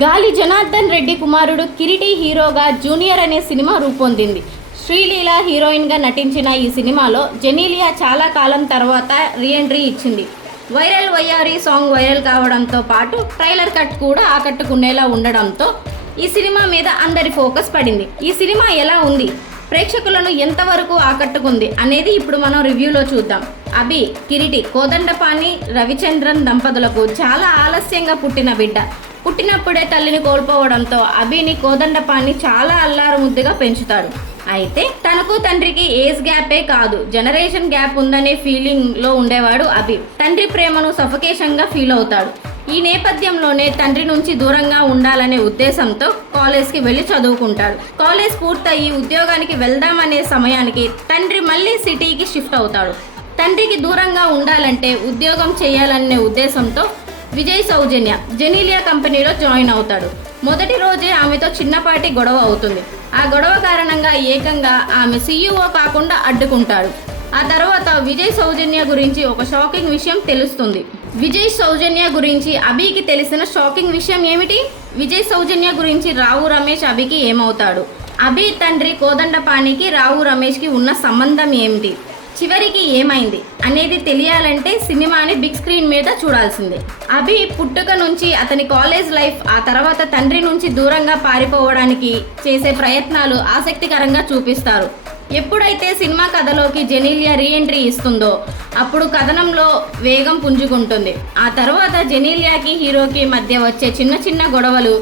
గాలి జనార్దన్ రెడ్డి కుమారుడు కిరీటి హీరోగా జూనియర్ అనే సినిమా రూపొందింది. శ్రీలీల హీరోయిన్గా నటించిన ఈ సినిమాలో జెనీలియా చాలా కాలం తర్వాత రీఎంట్రీ ఇచ్చింది. వైరల్ వయ్యారి సాంగ్ వైరల్ కావడంతో పాటు ట్రైలర్ కట్ కూడా ఆకట్టుకునేలా ఉండడంతో ఈ సినిమా మీద అందరి ఫోకస్ పడింది. ఈ సినిమా ఎలా ఉంది, ప్రేక్షకులను ఎంతవరకు ఆకట్టుకుంది అనేది ఇప్పుడు మనం రివ్యూలో చూద్దాం. అభి, కిరీటి కోదండపాణి రవిచంద్రన్ దంపతులకు చాలా ఆలస్యంగా పుట్టిన బిడ్డ. పుట్టినప్పుడే తల్లిని కోల్పోవడంతో అభిని కోదండపాణి చాలా అల్లారు ముద్దుగా పెంచుతాడు. అయితే తనకు తండ్రికి ఏజ్ గ్యాపే కాదు, జనరేషన్ గ్యాప్ ఉందనే ఫీలింగ్లో ఉండేవాడు అభి. తండ్రి ప్రేమను సఫకేషన్గా ఫీల్ అవుతాడు. ఈ నేపథ్యంలోనే తండ్రి నుంచి దూరంగా ఉండాలనే ఉద్దేశంతో కాలేజ్కి వెళ్ళి చదువుకుంటాడు. కాలేజ్ పూర్తయి ఉద్యోగానికి వెళ్దామనే సమయానికి తండ్రి మళ్ళీ సిటీకి షిఫ్ట్ అవుతాడు. తండ్రికి దూరంగా ఉండాలంటే ఉద్యోగం చేయాలనే ఉద్దేశంతో విజయ్ సౌజన్య జెనీలియా కంపెనీలో జాయిన్ అవుతాడు. మొదటి రోజే ఆమెతో చిన్నపాటి గొడవ అవుతుంది. ఆ గొడవ కారణంగా ఏకంగా ఆమె సీఈఓ కాకుండా అడ్డుకుంటాడు. ఆ తర్వాత విజయ్ సౌజన్య గురించి ఒక షాకింగ్ విషయం తెలుస్తుంది. విజయ్ సౌజన్య గురించి అభికి తెలిసిన షాకింగ్ విషయం ఏమిటి? విజయ్ సౌజన్య గురించి రావు రమేష్ అభికి ఏమవుతాడు? అభి తండ్రి కోదండపాణికి రావు రమేష్కి ఉన్న సంబంధం ఏమిటి? చివరికి ఏమైంది అనేది తెలియాలంటే సినిమాని బిగ్ స్క్రీన్ మీద చూడాల్సిందే. అభి పుట్టుక నుంచి అతని కాలేజ్ లైఫ్, ఆ తర్వాత తండ్రి నుంచి దూరంగా పారిపోవడానికి చేసే ప్రయత్నాలు ఆసక్తికరంగా చూపిస్తారు. ఎప్పుడైతే సినిమా కథలోకి జెనీలియా రీఎంట్రీ ఇస్తుందో అప్పుడు కథనంలో వేగం పుంజుకుంటుంది. ఆ తర్వాత జెనీలియాకి హీరోకి మధ్య వచ్చే చిన్న చిన్న గొడవలు,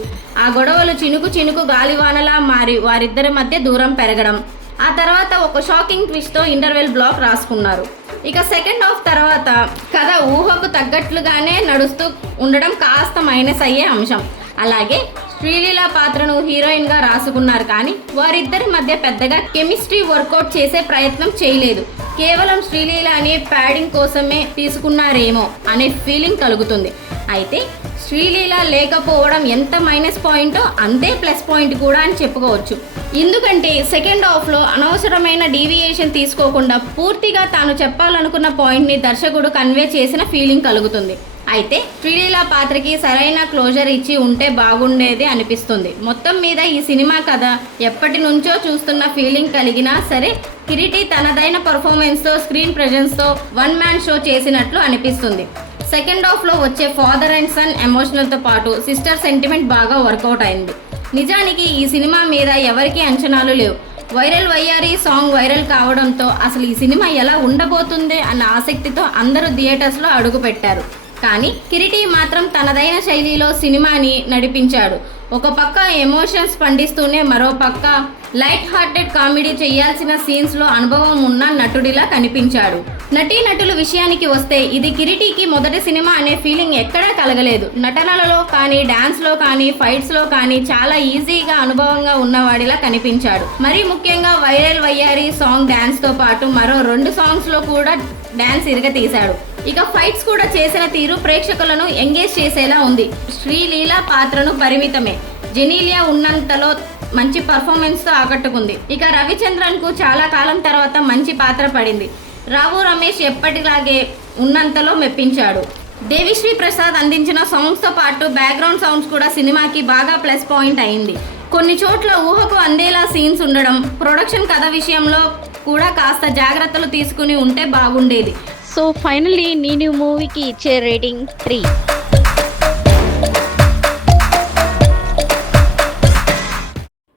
ఆ గొడవలు చినుకు చినుకు గాలివానలా మారి వారిద్దరి మధ్య దూరం పెరగడం, ఆ తర్వాత ఒక షాకింగ్ ట్విస్ట్తో ఇంటర్వెల్ బ్లాక్ రాసుకున్నారు. ఇక సెకండ్ హాఫ్ తర్వాత కథ ఊహకు తగ్గట్లుగానే నడుస్తూ ఉండడం కాస్త మైనస్ అయ్యే అంశం. అలాగే శ్రీలీల పాత్రను హీరోయిన్గా రాసుకున్నారు, కానీ వారిద్దరి మధ్య పెద్దగా కెమిస్ట్రీ వర్కౌట్ చేసే ప్రయత్నం చేయలేదు. కేవలం శ్రీలీలని ప్యాడింగ్ కోసమే తీసుకున్నారేమో అనే ఫీలింగ్ కలుగుతుంది. అయితే శ్రీలీల లేకపోవడం ఎంత మైనస్ పాయింటో అంతే ప్లస్ పాయింట్ కూడా అని చెప్పుకోవచ్చు. ఎందుకంటే సెకండ్ హాఫ్లో అనవసరమైన డీవియేషన్ తీసుకోకుండా పూర్తిగా తాను చెప్పాలనుకున్న పాయింట్ని దర్శకుడు కన్వే చేసిన ఫీలింగ్ కలుగుతుంది. అయితే శ్రీలీల పాత్రకి సరైన క్లోజర్ ఇచ్చి ఉంటే బాగుండేది అనిపిస్తుంది. మొత్తం మీద ఈ సినిమా కథ ఎప్పటి నుంచో చూస్తున్న ఫీలింగ్ కలిగినా సరే కిరీటి తనదైన పర్ఫార్మెన్స్తో, స్క్రీన్ ప్రెజెన్స్తో వన్ మ్యాన్ షో చేసినట్లు అనిపిస్తుంది. సెకండ్ హాఫ్లో వచ్చే ఫాదర్ అండ్ సన్ ఎమోషనల్తో పాటు సిస్టర్ సెంటిమెంట్ బాగా వర్కౌట్ అయింది. నిజానికి ఈ సినిమా మీద ఎవరికీ అంచనాలు లేవు. వైరల్ వయ్యారి సాంగ్ వైరల్ కావడంతో అసలు ఈ సినిమా ఎలా ఉండబోతుంది అన్న ఆసక్తితో అందరూ థియేటర్స్లో అడుగుపెట్టారు. కానీ కిరీటి మాత్రం తనదైన శైలిలో సినిమాని నడిపించాడు. ఒక పక్క ఎమోషన్స్ పండిస్తూనే మరో పక్క లైట్ హార్టెడ్ కామెడీ చేయాల్సిన సీన్స్లో అనుభవం ఉన్న నటుడిలా కనిపించాడు. నటీనటుల విషయానికి వస్తే ఇది కిరీటికి మొదటి సినిమా అనే ఫీలింగ్ ఎక్కడా కలగలేదు. నటనలలో కానీ, డాన్స్లో కానీ, ఫైట్స్లో కానీ చాలా ఈజీగా అనుభవంగా ఉన్నవాడిలా కనిపించాడు. మరీ ముఖ్యంగా వైరల్ వయ్యారి సాంగ్ డాన్స్తో పాటు మరో 2 సాంగ్స్లో కూడా డాన్స్ ఇరగతీశాడు. ఇక ఫైట్స్ కూడా చేసిన తీరు ప్రేక్షకులను ఎంగేజ్ చేసేలా ఉంది. శ్రీలీల పాత్రను పరిమితమే, జెనీలియా ఉన్నంతలో మంచి పర్ఫార్మెన్స్తో ఆకట్టుకుంది. ఇక రవిచంద్రన్కు చాలా కాలం తర్వాత మంచి పాత్ర పడింది. రావు రమేష్ ఎప్పటిలాగే ఉన్నంతలో మెప్పించాడు. దేవిశ్రీ ప్రసాద్ అందించిన సాంగ్స్తో పాటు బ్యాక్గ్రౌండ్ సౌండ్స్ కూడా సినిమాకి బాగా ప్లస్ పాయింట్ అయింది. కొన్ని చోట్ల ఊహకు అందేలా సీన్స్ ఉండడం, ప్రొడక్షన్ కథ విషయంలో కూడా కాస్త జాగ్రత్తలు తీసుకుని ఉంటే బాగుండేది. సో ఫైనల్లీ నేను మూవీకి ఇచ్చే రేటింగ్ 3.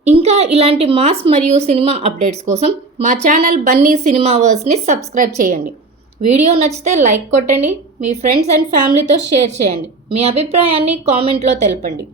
ఇంకా ఇలాంటి మాస్ మరియు సినిమా అప్డేట్స్ కోసం మా ఛానల్ బన్నీ సినిమావర్స్ని సబ్స్క్రైబ్ చేయండి. వీడియో నచ్చితే లైక్ కొట్టండి, మీ ఫ్రెండ్స్ అండ్ ఫ్యామిలీతో షేర్ చేయండి. మీ అభిప్రాయాన్ని కామెంట్లో తెలపండి.